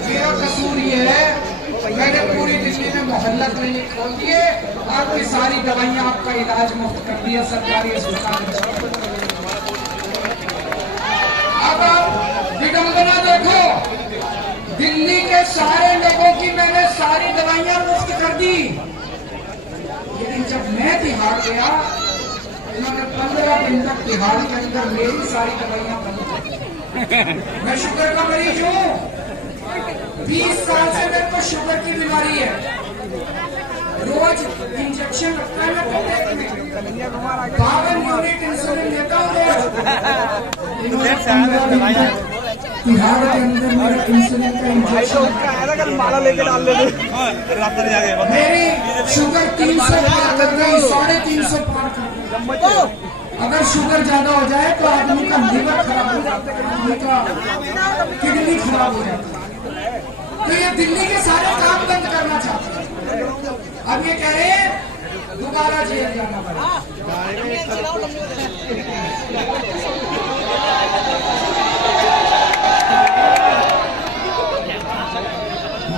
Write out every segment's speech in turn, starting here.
मेरा कसूर ये है, मैंने पूरी दिल्ली में मोहल्ला क्लिनिक खोल दिए, आपकी सारी दवाइयां, आपका इलाज मुफ्त कर दिया सरकारी अस्पताल में। अब आप विडंबना देखो, दिल्ली के सारे लोगों की मैंने सारी दवाइयां मुफ्त कर दी, लेकिन जब मैं तिहाड़ गया, इन्होंने 15 दिन तक तिहाड़ के अंदर मेरी सारी दवाइयां बंद कर दी। मैं शुगर का मरीज हूँ, 20 साल से मेरे को शुगर की बीमारी है, रोज इंजेक्शन लगता है, 52 यूनिट इंसुलिन लेता हूँ। तिहाड़ के अंदर मेरा इंसुलिन का इंजेक्शन माला लेके डाल ले, मेरी शुगर 300 पार कर गई, 350 पार कर गई। अगर शुगर ज्यादा हो जाए तो आदमी का लीवर खराब हो जाता है, आदमी का किडनी खराब हो जाता है। तो ये दिल्ली के सारे काम बंद करना चाहते हैं। अब ये कह रहे हैं दोबारा जेल जाना पड़ेगा।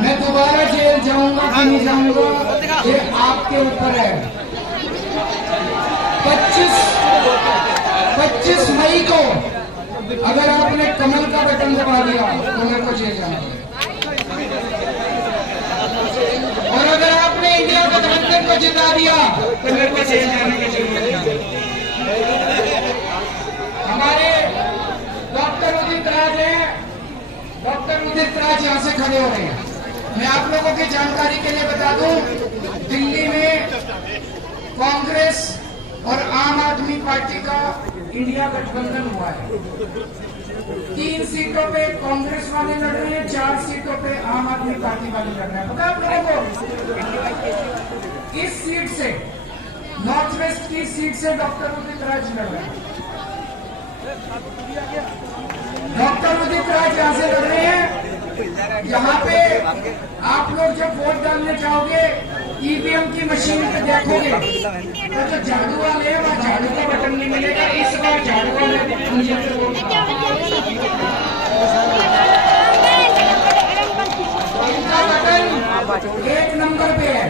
मैं दोबारा जेल जाऊंगा कि नहीं जाऊंगा ये आपके ऊपर है। 25 मई को अगर आपने कमल का बटन दबा दिया तो मेरे को जेल जाना पड़ेगा, और अगर आपने इंडिया गठबंधन को जिता दिया तो मेरे को जेल जाने की जरूरत नहीं। हमारे डॉक्टर उदित राज हैं, डॉक्टर उदित राज यहाँ से खड़े हो रहे हैं। मैं आप लोगों की जानकारी के लिए बता दूं, दिल्ली में कांग्रेस और आम आदमी पार्टी का इंडिया गठबंधन हुआ है। 3 सीटों पे कांग्रेस वाले लड़ रहे हैं, 4 सीटों पे आम आदमी पार्टी वाले लड़ रहे हैं। पता आप लोगों को, इस सीट से, नॉर्थ वेस्ट की सीट से डॉक्टर उदित राज लड़ रहे हैं। डॉक्टर उदित राज यहाँ से लड़ रहे हैं। यहाँ पे आप लोग जब वोट डालने जाओगे, ईवीएम की मशीन पे देखोगे तो जो झाड़ू वाले हैं वहाँ झाड़ू का बटन नहीं मिलेगा। इस बार झाड़ू वाले इनका बटन 1 नंबर पे है,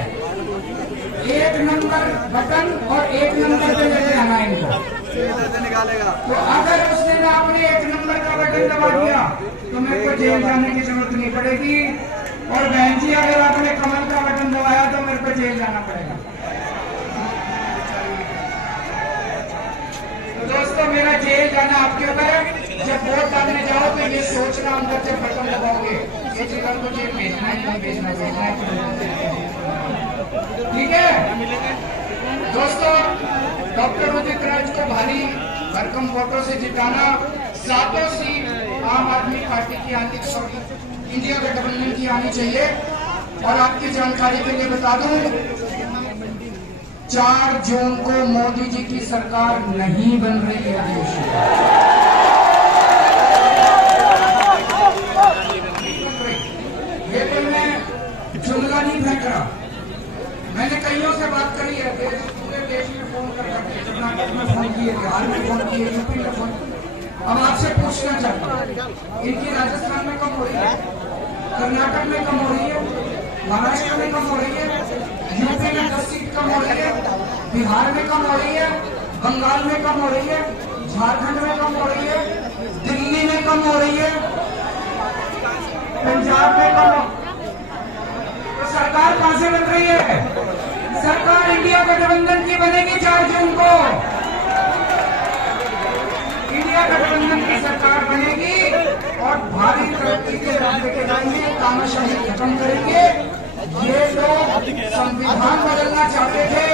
1 नंबर बटन, और 1 नंबर पे लेके आना इनको। तो अगर उस दिन आपने 1 नंबर का बटन दबा दिया तो मेरे को जेल जाने की जरूरत नहीं पड़ेगी, और बहन जी अगर आपने कमल का बटन दबाया तो मेरे को जेल जाना पड़ेगा। तो दोस्तों, मेरा जेल जाना आपके ऊपर है। जब वोट डालने जाओ तो ये सोचना अंदर जब बटन दबाओगे ये जिला को जेल भेजना है नहीं भेजना, ठीक है दोस्तों। डॉक्टर उदित राज को भारी भरकम वोटों से जिताना, 7 सीट आम आदमी पार्टी की आनी, इंडिया गठबंधन की आनी चाहिए। और आपकी जानकारी के लिए बता दूं, 4 जून को मोदी जी की सरकार नहीं बन रही है देश में। ये तो मैं जुमला नहीं फेंक रहा, मैंने कईयों से बात करी है, पूरे देश में फोन कर रखे, कर्नाटक में फोन किए, बिहार में फोन किए, यूपी में फोन। अब आपसे पूछना चाहता हूँ, इनकी राजस्थान में कम हो रही है, कर्नाटक में कम हो रही है, महाराष्ट्र में कम हो रही है, यूपी में 10 सीट कम हो रही है, बिहार में कम हो रही है, बंगाल में कम हो रही है, झारखंड में कम हो रही है, दिल्ली में कम हो रही है, पंजाब में कम हो। तो सरकार कहां से बन रही है? सरकार इंडिया गठबंधन की बनेगी 4 जून को। इंडिया गठबंधन की सरकार बनेगी और भारी तरक्की के राह लेके जाएंगे, तानाशाही खत्म करेंगे। ये लोग संविधान बदलना चाहते थे,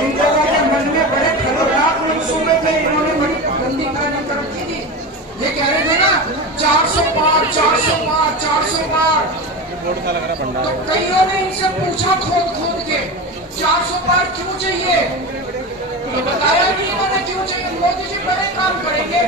इन लोगों के मन में बड़े खतरनाक मंसूबे थे, इन्होंने बड़ी गंदी तरक्की की। ये कह रहे थे ना 400 पार, 400 पार, 400 पार। तो कईयों ने इनसे पूछा खोद के 400 पार क्यों चाहिए, तो बताया कि इन्होंने क्यों चाहिए। मोदी जी बड़े काम करेंगे,